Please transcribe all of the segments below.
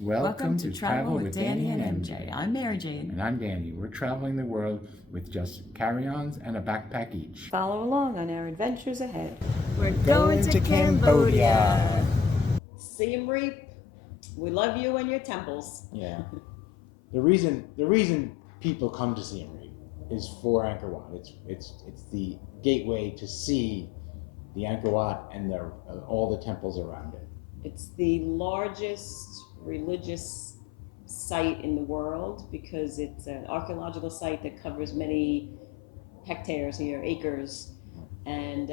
Welcome to Travel with Danny and MJ. I'm Mary Jane. And I'm Danny. We're traveling the world with just carry-ons and a backpack each. Follow along on our adventures ahead. We're going to Cambodia. Siem Reap, we love you and your temples. Yeah. The reason people come to Siem Reap is for Angkor Wat. It's the gateway to see the Angkor Wat and all the temples around it. It's the largest religious site in the world because it's an archaeological site that covers many hectares here, acres, and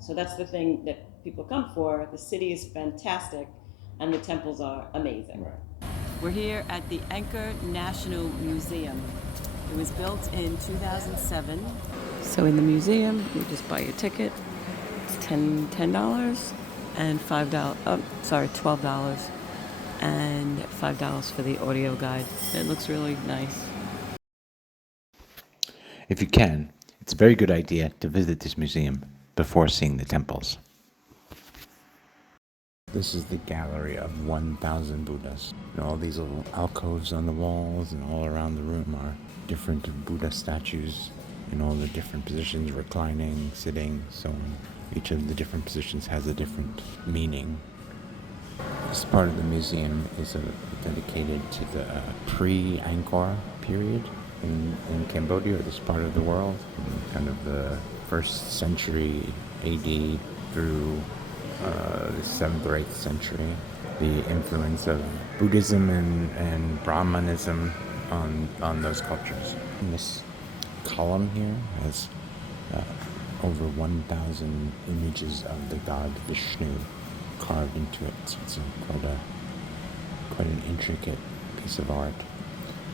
so that's the thing that people come for. The city is fantastic, and the temples are amazing. Right. We're here at the Angkor National Museum. It was built in 2007. So in the museum, you just buy your ticket. It's $10 and $12 and $5 for the audio guide. It looks really nice. If you can, it's a very good idea to visit this museum before seeing the temples. This is the gallery of 1,000 Buddhas. And all these little alcoves on the walls and all around the room are different Buddha statues in all the different positions, reclining, sitting, so on. Each of the different positions has a different meaning. This part of the museum is dedicated to the pre-Angkor period in Cambodia, or this part of the world, in kind of the 1st century AD through the 7th or 8th century. The influence of Buddhism and Brahmanism on those cultures. And this column here has over 1,000 images of the god Vishnu carved into it. So it's quite an intricate piece of art.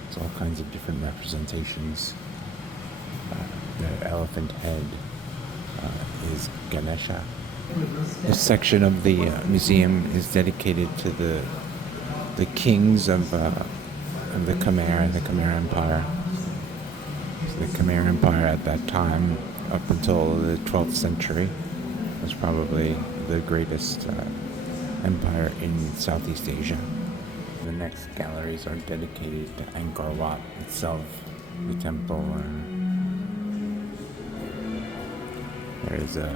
There's all kinds of different representations. The elephant head is Ganesha. This section of the museum is dedicated to the kings of the Khmer and the Khmer Empire. So the Khmer Empire at that time, up until the 12th century, was probably the greatest empire in Southeast Asia. The next galleries are dedicated to Angkor Wat itself, the temple. There is a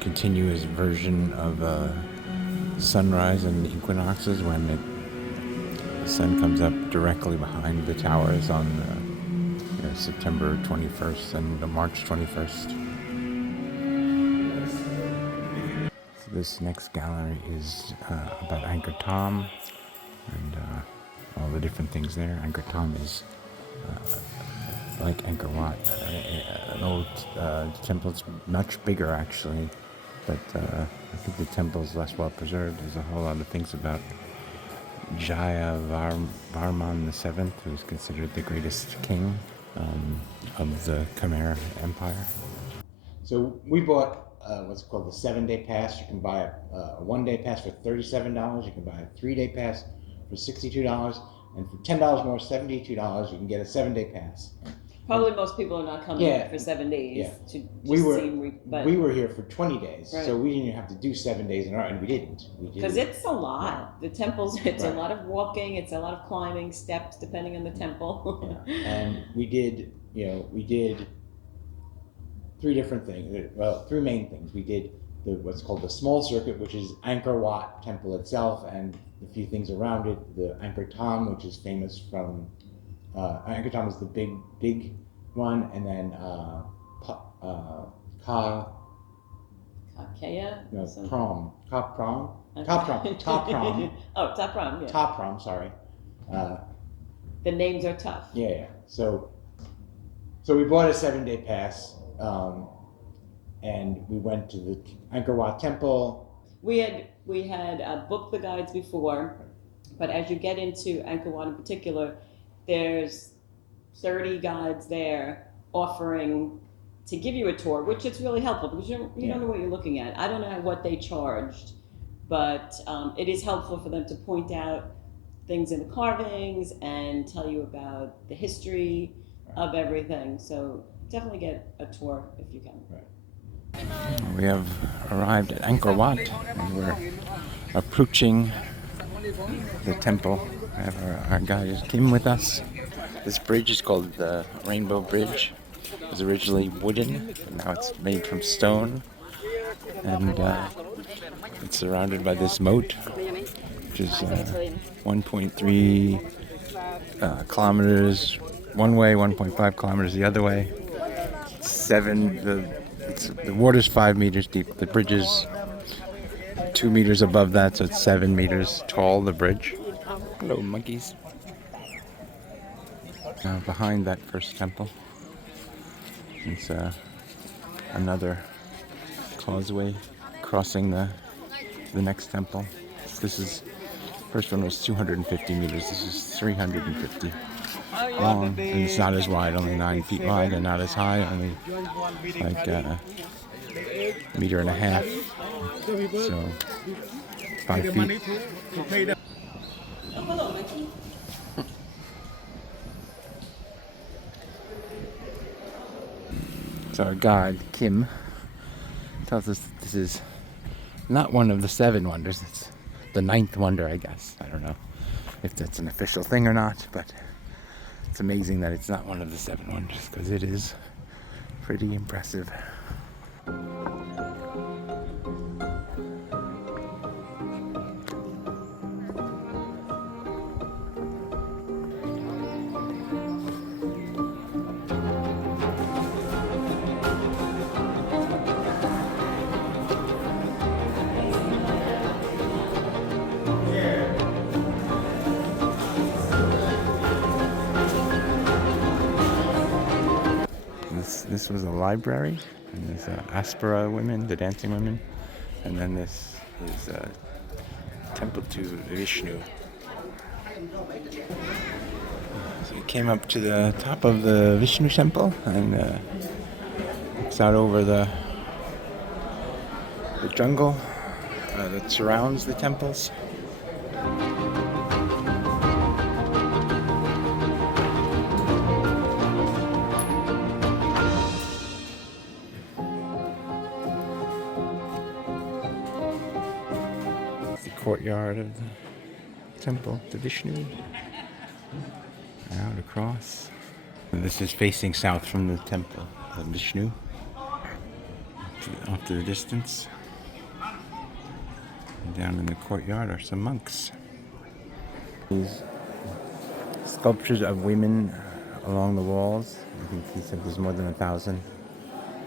continuous version of sunrise and equinoxes when the sun comes up directly behind the towers on September 21st and March 21st. So this next gallery is about Angkor Thom and all the different things there. Angkor Thom is like Angkor Wat, an old temple. It's much bigger actually, but I think the temple is less well preserved. There's a whole lot of things about Jayavarman VII, who is considered the greatest king of the Khmer Empire. So we bought what's called the 7-day pass. You can buy a 1-day pass for $37. You can buy a 3-day pass for $62. And for $10 more, $72, you can get a 7-day pass. Probably most people are not coming for 7 days. Yeah. To just we were here for 20 days, right. So we didn't even have to do 7 days in a row, and we didn't. Because it's a lot. The temples, it's right. A lot of walking, it's a lot of climbing steps, depending on the temple. Yeah. And we did 3 different things. Well, 3 main things. We did what's called the small circuit, which is Angkor Wat temple itself and a few things around it. The Angkor Thom, which is famous from Angkor Thom is the big one, and then Prohm. Oh, Ta Prohm. Yeah. Ta Prohm. Sorry. The names are tough. Yeah. So we bought a 7-day pass, and we went to the Angkor Wat temple. We had booked the guides before, but as you get into Angkor Wat in particular, there's 30 guides there offering to give you a tour, which is really helpful because you don't know what you're looking at. I don't know what they charged, but it is helpful for them to point out things in the carvings and tell you about the history of everything. So definitely get a tour if you can. Right. We have arrived at Angkor Wat and we're approaching the temple. We have our guide Kim with us. This bridge is called the Rainbow Bridge. It was originally wooden, but now it's made from stone. And it's surrounded by this moat, which is 1.3 kilometers one way, 1.5 kilometers the other way. The water's 5 meters deep. The bridge is 2 meters above that, so it's 7 meters tall, the bridge. Hello, monkeys. Behind that first temple is another causeway crossing the next temple. First one was 250 meters. This is 350 long, and it's not as wide, only 9 feet wide, and not as high, only like a meter and a half. So 5 feet. So our guide Kim tells us that this is not one of the 7 wonders. It's the 9th wonder, I guess. I don't know if that's an official thing or not, but it's amazing that it's not one of the 7 wonders, because it is pretty impressive. This was a library, and there's Aspera women, the dancing women, and then this is a temple to Vishnu. So we came up to the top of the Vishnu temple, and it's out over the jungle that surrounds the temples. Courtyard of the temple to Vishnu. Out across. And this is facing south from the temple of Vishnu. Off to the distance. And down in the courtyard are some monks. These sculptures of women along the walls. I think he said there's more than 1,000.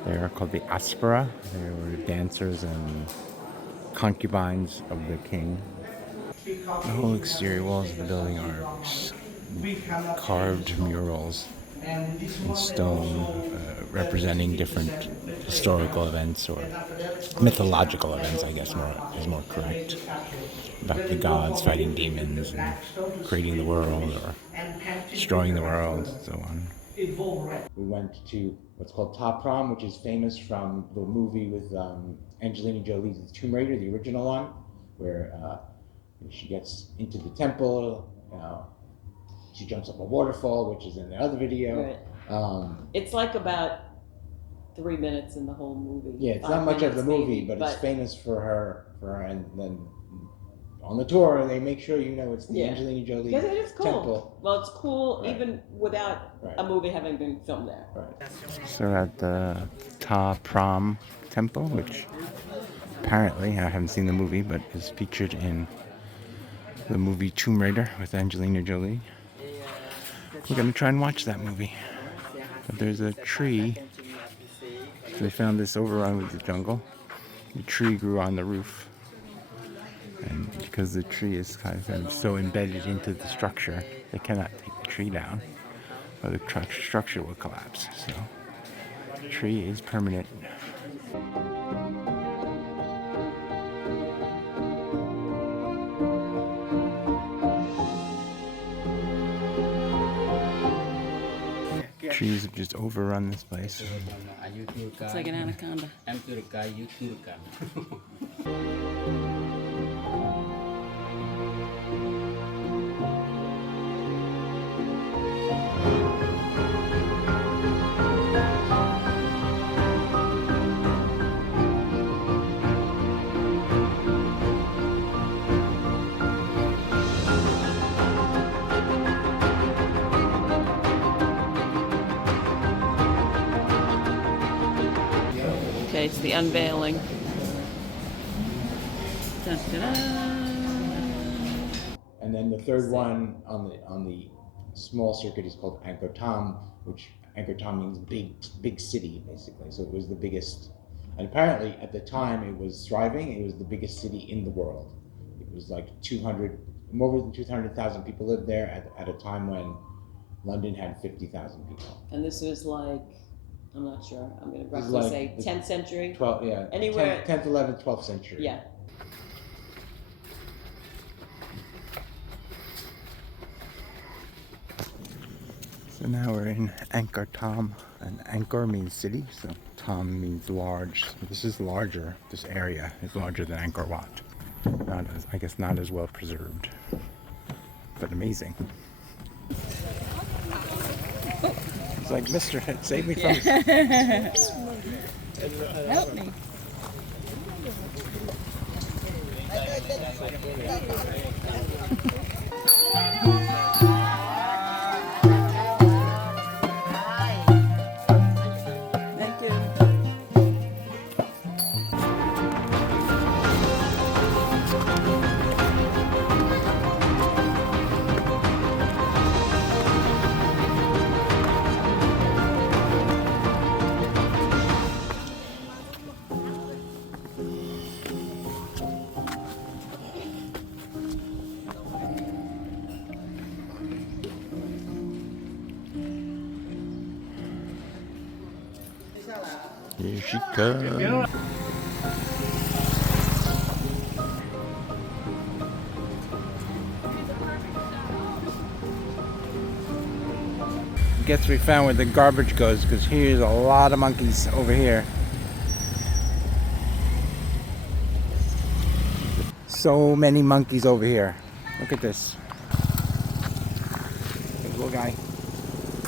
They are called the Aspera. They were dancers and concubines of the king. The whole exterior walls of the building are carved murals in stone representing different historical events or mythological events, I guess is more correct, about the gods fighting demons and creating the world or destroying the world and so on. We went to what's called Prohm, which is famous from the movie with Angelina Jolie's Tomb Raider, the original one, where she gets into the temple, she jumps up a waterfall, which is in the other video. Right. It's like about 3 minutes in the whole movie. Yeah, it's not much of the movie, but it's famous for her, and then on the tour, they make sure you know it's the Angelina Jolie because it is cool. temple. Well, it's cool even without a movie having been filmed there. Right. So we're at the Prohm temple, which apparently, I haven't seen the movie, but is featured in the movie Tomb Raider with Angelina Jolie. We're going to try and watch that movie. But there's a tree. So they found this overrun with the jungle. The tree grew on the roof. And because the tree is kind of so embedded into the structure, they cannot take the tree down, or the structure will collapse. So the tree is permanent. Trees have just overrun this place. It's like an anaconda. the unveiling. Da-da-da. And then the third one on the small circuit is called Angkor Thom, which Angkor Thom means big city, basically. So it was the biggest, and apparently at the time it was thriving. It was the biggest city in the world. It was like more than 200,000 people lived there at a time when London had 50,000 people. And this was like, I'm not sure, I'm going to roughly like say 10th century? 12th, yeah. Anywhere. 10th, 11th, 12th century. Yeah. So now we're in Angkor Thom, and Angkor means city, so Thom means large. So this is larger, this area is larger than Angkor Wat. I guess not as well preserved, but amazing. It's like, Mister, save me from... Help me. Thank you. Here she comes. Guess we found where the garbage goes, because here's a lot of monkeys over here. So many monkeys over here. Look at this. There's a little guy.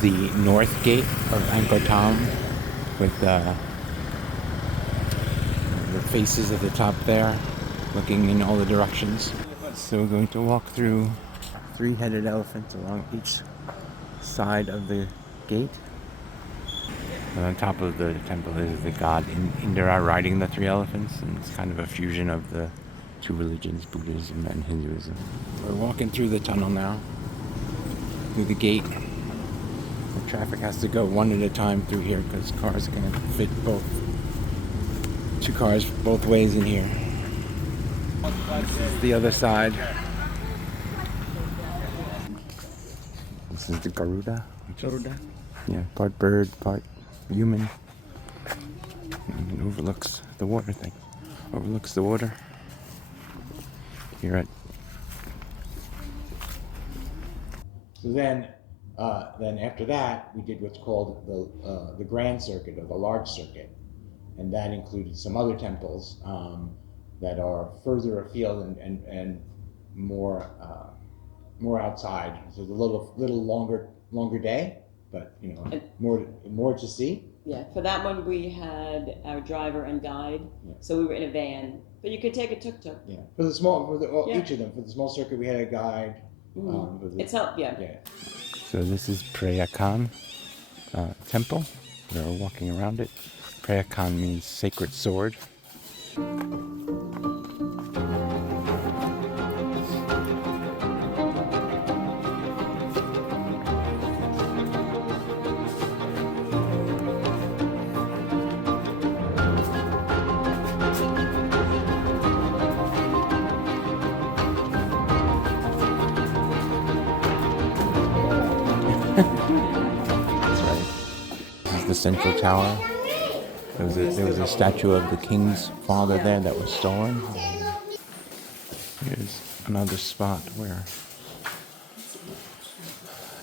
The north gate of Angkor Thom with the faces at the top there, looking in all the directions. So we're going to walk through three-headed elephants along each side of the gate. And on top of the temple is the god Indra riding the three elephants, and it's kind of a fusion of the two religions, Buddhism and Hinduism. We're walking through the tunnel now, through the gate. The traffic has to go one at a time through here because cars can't fit two cars both ways in here. This is the other side. This is the Garuda. Garuda? Yeah, part bird, part human. And it overlooks the water thing. Overlooks the water. Here at. So then after that, we did what's called the Grand Circuit, or the Large Circuit, and that included some other temples that are further afield and more outside. So it's a little longer day, but more to see. Yeah, for that one we had our driver and guide, Yeah. so we were in a van. But you could take a tuk-tuk. Yeah, each of them. For the small circuit, we had a guide. Mm-hmm. It's helped, yeah. So this is Preah Khan temple. We're walking around it. Preah Khan means sacred sword. That's right. This is the central tower. There was a statue of the king's father there that was stolen. Here's another spot where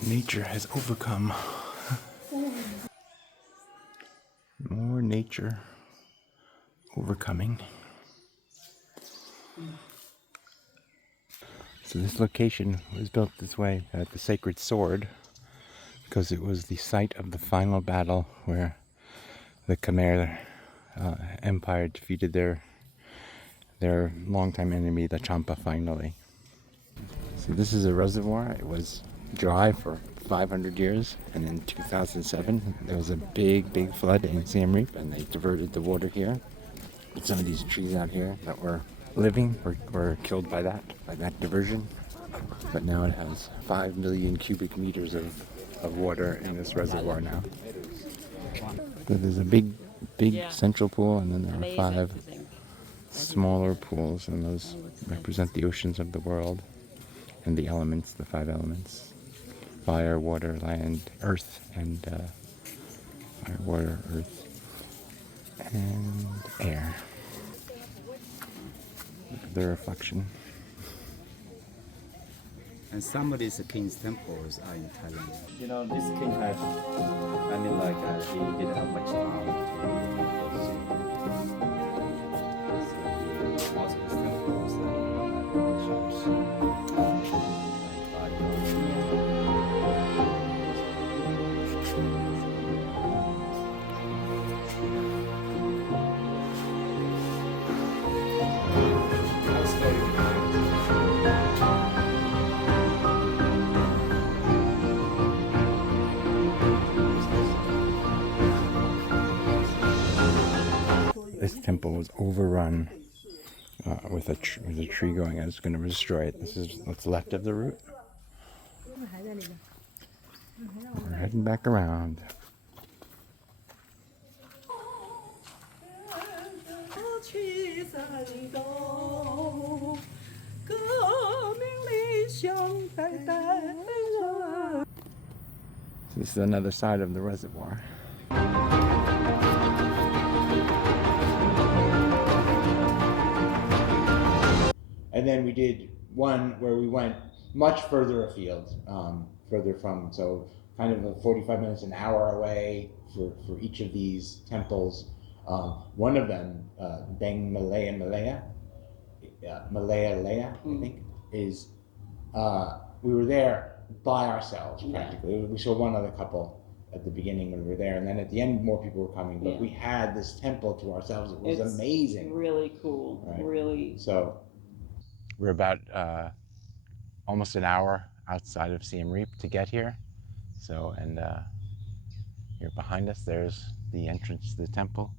nature has overcome. More nature overcoming. So this location was built this way at the Sacred Sword because it was the site of the final battle where the Khmer Empire defeated their longtime enemy, the Champa, finally. So this is a reservoir. It was dry for 500 years, and in 2007 there was a big flood in Siem Reap, and they diverted the water here. But some of these trees out here that were living were killed by that diversion. But now it has 5 million cubic meters of water in this reservoir now. So there's a big Yeah. central pool, and then there Amazing. are 5 smaller pools, and those represent the oceans of the world and the elements, the 5 elements: fire, water, land, earth, and fire, water, earth, and air. The reflection. And some of these king's temples are in Thailand. You know, this king had, I mean, like, he didn't have much time to see most of his temples, This temple was overrun with a tree growing. I was going to destroy it. This is what's left of the route. We're heading back around. So this is another side of the reservoir. And then we did one where we went much further afield, further from, so kind of a 45 minutes, an hour away for each of these temples. One of them, Beng Mealea, I think, is, we were there by ourselves practically. We saw one other couple at the beginning when we were there, and then at the end more people were coming, but we had this temple to ourselves. It was amazing. Really cool. Right. Really. So We're about almost an hour outside of Siem Reap to get here. So, and here behind us, there's the entrance to the temple.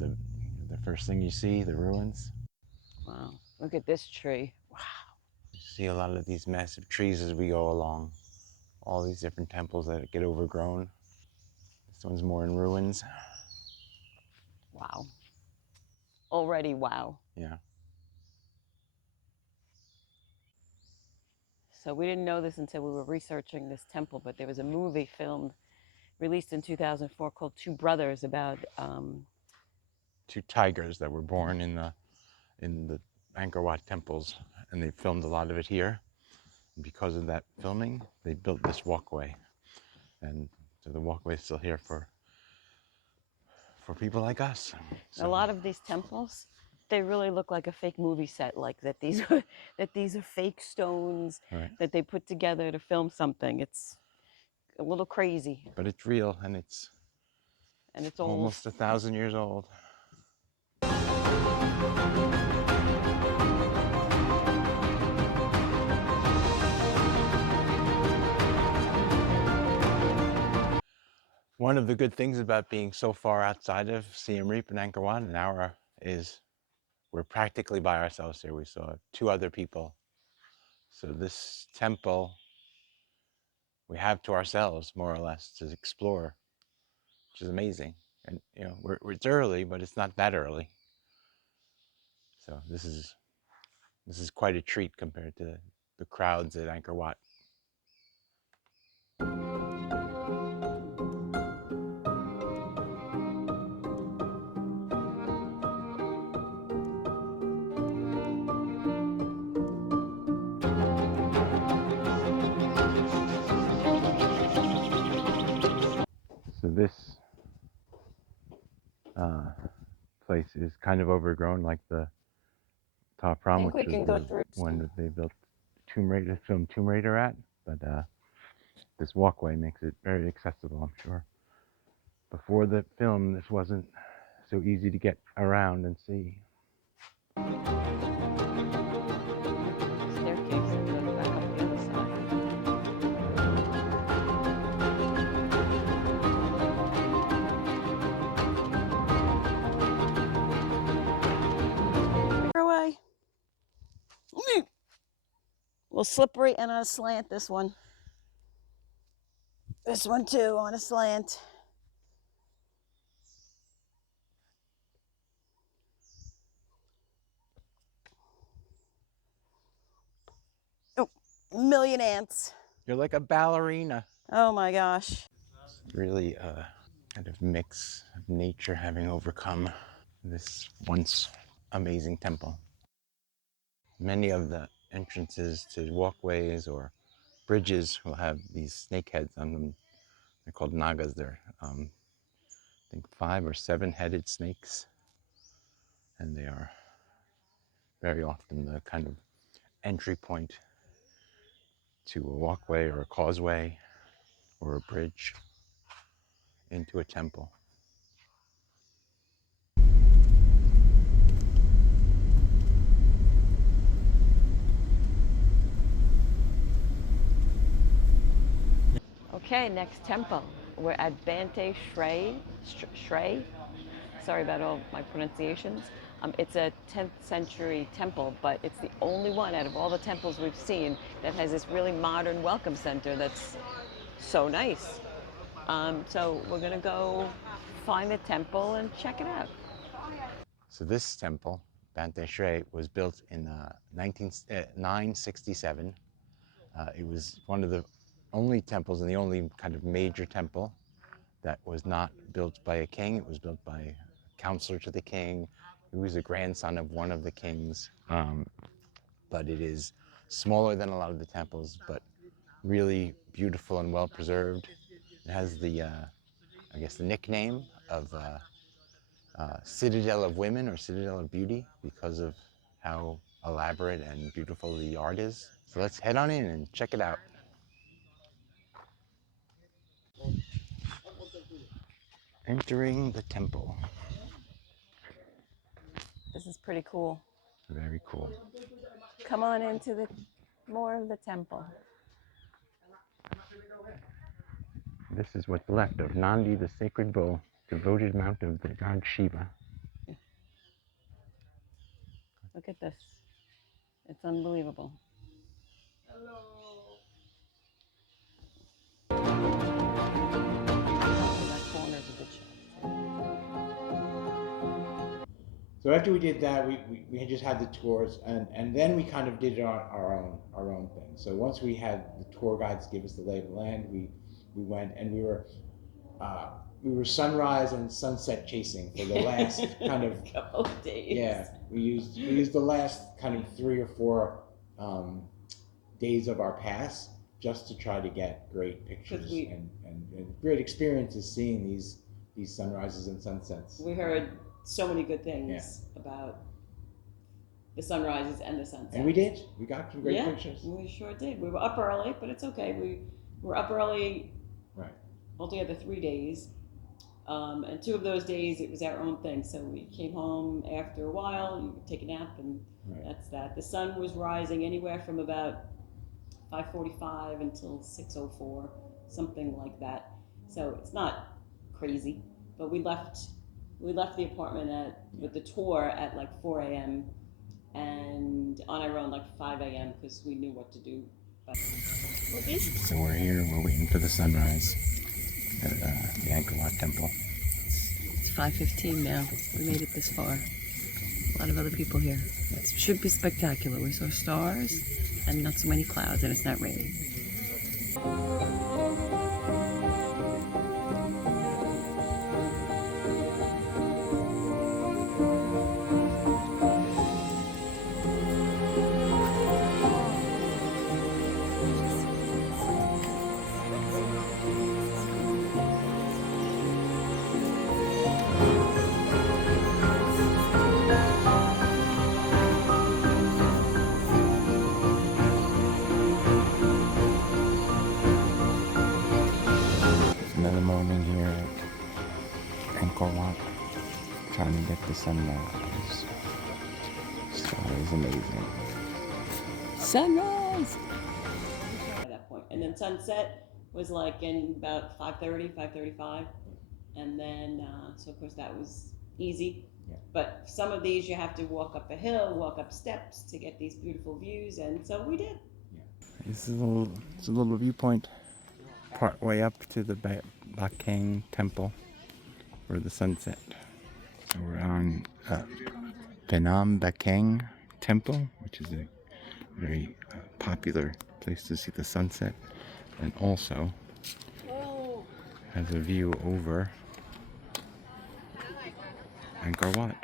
The first thing you see, the ruins. Wow. Look at this tree. Wow. You see a lot of these massive trees as we go along. All these different temples that get overgrown. This one's more in ruins. Wow. Already wow. Yeah. So we didn't know this until we were researching this temple, but there was a movie filmed, released in 2004 called Two Brothers about 2 tigers that were born in the Angkor Wat temples, and they filmed a lot of it here. And because of that filming, they built this walkway, and so the walkway is still here for people like us. So, a lot of these temples. They really look like a fake movie set, like that these are fake stones right. that they put together to film something. It's a little crazy, But it's real, and it's old. almost 1,000 years old. One of the good things about being so far outside of Siem Reap and Angkor Wat, an hour, is we're practically by ourselves here. We saw 2 other people. So this temple we have to ourselves, more or less, to explore, which is amazing. And you know, it's early, but it's not that early. So this is quite a treat compared to the crowds at Angkor Wat. So this place is kind of overgrown, like the Prohm, which is the one that they built filmed Tomb Raider at. But this walkway makes it very accessible, I'm sure. Before the film, this wasn't so easy to get around and see. Staircase that goes back up the other side. Well, slippery and on a slant, this one. This one too, on a slant. Oh, million ants. You're like a ballerina. Oh my gosh. Really a kind of mix of nature having overcome this once amazing temple. Many of the entrances to walkways or bridges will have these snake heads on them. They're called nagas. They're, I think, 5 or 7 headed snakes. And they are very often the kind of entry point to a walkway or a causeway or a bridge into a temple. Okay, next temple. We're at Banteay Srei. Sorry about all my pronunciations. It's a 10th century temple, but it's the only one out of all the temples we've seen that has this really modern welcome center that's so nice. So we're gonna go find the temple and check it out. So this temple, Banteay Srei, was built in 967. It was one of the only temples and the only kind of major temple that was not built by a king. It was built by a counselor to the king, who was a grandson of one of the kings. But it is smaller than a lot of the temples, but really beautiful and well preserved. It has the, I guess, the nickname of Citadel of Women or Citadel of Beauty because of how elaborate and beautiful the art is. So let's head on in and check it out. Entering the temple. This is pretty cool. Very cool. Come on into the more of the temple. This is what's left of Nandi, the sacred bull, devoted mount of the god Shiva. Look at this. It's unbelievable. Corners of the chest. So after we did that, we had just had the tours, and then we kind of did our own thing. So once we had the tour guides give us the lay of the land, we went and we were sunrise and sunset chasing for the last kind of couple of days. Yeah, we used the last kind of 3 or 4 days of our pass just to try to get great pictures and great experiences seeing these sunrises and sunsets. We heard so many good things about the sunrises and the sunsets. And we did. We got some great pictures. We sure did. We were up early, but it's okay. We were up early. Right. Altogether 3 days. And 2 of those days it was our own thing. So we came home after a while, you could take a nap, and that's that. The sun was rising anywhere from about 5:45 until 6:04, something like that. So it's not crazy, but we left the apartment with the tour at like 4 a.m. and on our own like 5 a.m. because we knew what to do. So we're here, we're waiting for the sunrise at the Angkor Wat temple. It's 5:15 now. We made it this far. A lot of other people here. It should be spectacular. We saw stars and not so many clouds, and it's not raining. Another morning here at Angkor Wat, trying to get the sunrise. Sky is amazing. Sunrise! At that point. And then sunset was like in about 5:30, 5:35. And then, so of course that was easy. Yeah. But some of these you have to walk up a hill, walk up steps to get these beautiful views. And so we did. Yeah. This is it's a little viewpoint part way up to the Bakang Temple for the sunset. So we're on Phnom Bakang Temple, which is a very popular place to see the sunset, and also has a view over Angkor Wat.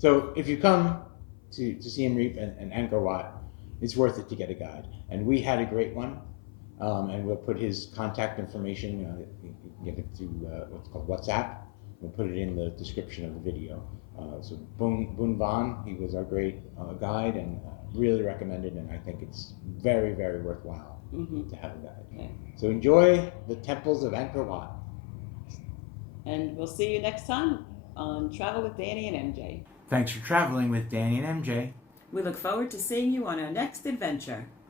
So if you come to Siem Reap and Angkor Wat, it's worth it to get a guide. And we had a great one, and we'll put his contact information, you can get it through what's called WhatsApp. We'll put it in the description of the video. So Bun Van, he was our great guide and really recommended, and I think it's very, very worthwhile to have a guide. Okay. So enjoy the temples of Angkor Wat. And we'll see you next time on Travel with Danny and MJ. Thanks for traveling with Danny and MJ. We look forward to seeing you on our next adventure.